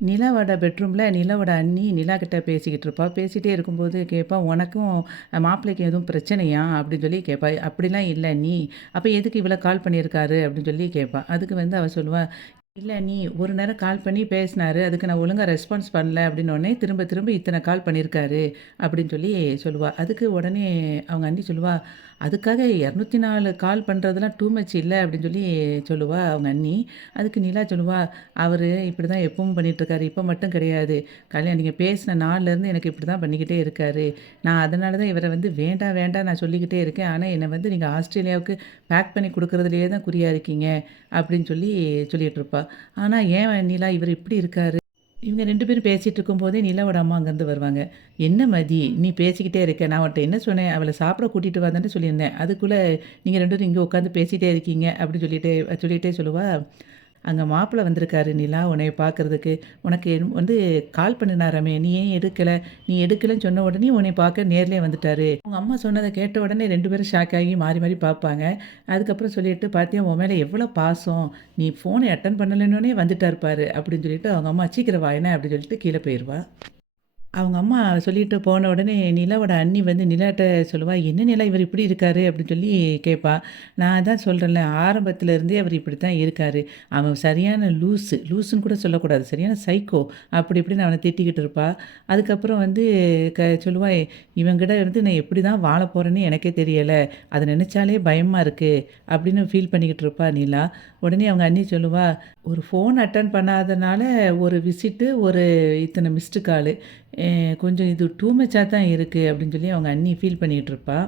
நிலாவோட பெட்ரூமில் நிலாவோட அண்ணி நிலா கிட்ட பேசிக்கிட்டு இருப்பா. பேசிட்டே இருக்கும்போது கேட்பா, "உனக்கும் மாப்பிள்ளைக்கும் எதுவும் பிரச்சனையா?" அப்படின்னு சொல்லி கேட்பா. "அப்படிலாம் இல்ல அண்ணி. அப்ப எதுக்கு இவ்வளோ கால் பண்ணியிருக்காரு?" அப்படின்னு சொல்லி கேட்பா. அதுக்கு வந்து அவ சொல்லுவா, "இல்ல அண்ணி, ஒரு நேரம் கால் பண்ணி பேசினாரு. அதுக்கு நான் ஒழுங்கா ரெஸ்பான்ஸ் பண்ணல அப்படின்னோனே, திரும்ப திரும்ப இத்தனை கால் பண்ணியிருக்காரு." அப்படின்னு சொல்லி சொல்லுவா. அதுக்கு உடனே அவங்க அண்ணி சொல்லுவா, "அதுக்காக 204 கால் பண்ணுறதெல்லாம் டூ மச் இல்ல." அப்படின்னு சொல்லி சொல்லுவா அவங்க அண்ணி. அதுக்கு நிலா சொல்லுவா, "அவரு இப்படி தான் எப்பவும் பண்ணிட்டுருக்காரு. இப்ப மட்டும் கிடையாது. நீங்க பேசின நாள்லேருந்து எனக்கு இப்படி தான் பண்ணிக்கிட்டே இருக்காரு. நான் அதனால தான் இவர வந்து வேண்டாம் வேண்டாம் நான் சொல்லிக்கிட்டே இருக்கேன். ஆனா என்ன வந்து நீங்க ஆஸ்திரேலியாவுக்கு பேக் பண்ணி குடுக்குறதிலேயே தான் குறியா இருக்கீங்க." அப்படின்னு சொல்லி சொல்லிட்டுருப்பா. ஆனா ஏன் நிலா இவரு இப்படி இருக்காரு? இவங்க 2 பேரும் பேசிட்டு இருக்கும்போதே நிலாவோட அம்மா அங்கேருந்து வருவாங்க. "என்ன மதி, நீ பேசிக்கிட்டே இருக்க. நான் உன்ட்ட என்ன சொன்னேன்? அவள சாப்பிட கூட்டிட்டு வா தானே சொல்லியிருந்தேன். அதுக்குள்ள நீங்க 2 பேரும் இங்க உட்காந்து பேசிட்டே இருக்கீங்க." அப்படின்னு சொல்லிட்டே சொல்லுவா, "அங்க மாப்பிள வந்திருக்காரு நிலா உன்னைய பார்க்கறதுக்கு. உனக்கு வந்து கால் பண்ணினாராமே, நீ ஏன் எடுக்கல? நீ எடுக்கலன்னு சொன்ன உடனே உன்னைய பார்க்க நேர்லயே வந்துட்டாரு." அவங்க அம்மா சொன்னத கேட்ட உடனே 2 பேரும் ஷாக் ஆகி மாறி மாறி பார்ப்பாங்க. அதுக்கப்புறம் சொல்லிட்டு, "பாத்தியா உன் மேல எவ்வளோ பாசம். நீ ஃபோன அட்டெண்ட் பண்ணலன்னோனே வந்துட்டாரு பாரு." அப்படின்னு சொல்லிட்டு அவங்க அம்மா, "சீக்கிரம் வா என்ன?" அப்படின்னு சொல்லிட்டு கீழ போயிருவா. அவங்க அம்மா சொல்லிட்டு போன உடனே நிலாவோட அண்ணி வந்து நிலாட்ட சொல்லுவா, "என்ன நிலா இவர் இப்படி இருக்காரு?" அப்படின்னு சொல்லி கேட்பா. நான் தான் சொல்றேன்ல, ஆரம்பத்துல இருந்தே அவர் இப்படித்தான் இருக்காரு. அவன் சரியான லூசுன்னு கூட சொல்லக்கூடாது. சரியான சைக்கோ. அப்படி இப்படின்னு அவன திட்டிக்கிட்டு இருப்பா. அதுக்கப்புறம் வந்து சொல்லுவா, "இவன்கிட்ட இருந்து நான் எப்படி தான் வாழ போறேன்னு எனக்கே தெரியல. அத நினைச்சாலே பயமா இருக்கு." அப்படின்னு ஃபீல் பண்ணிக்கிட்டு இருப்பா நிலா. உடனே அவங்க அண்ணி சொல்லுவா, "ஒரு ஃபோன் அட்டெண்ட் பண்ணாதனால ஒரு விசிட்டு, ஒரு இத்தன மிஸ்டு காலு. கொஞ்சம் இது டூ மச்சா தான் இருக்கு." அப்படின்னு சொல்லி அவங்க அண்ணி ஃபீல் பண்ணிகிட்டு இருப்பா.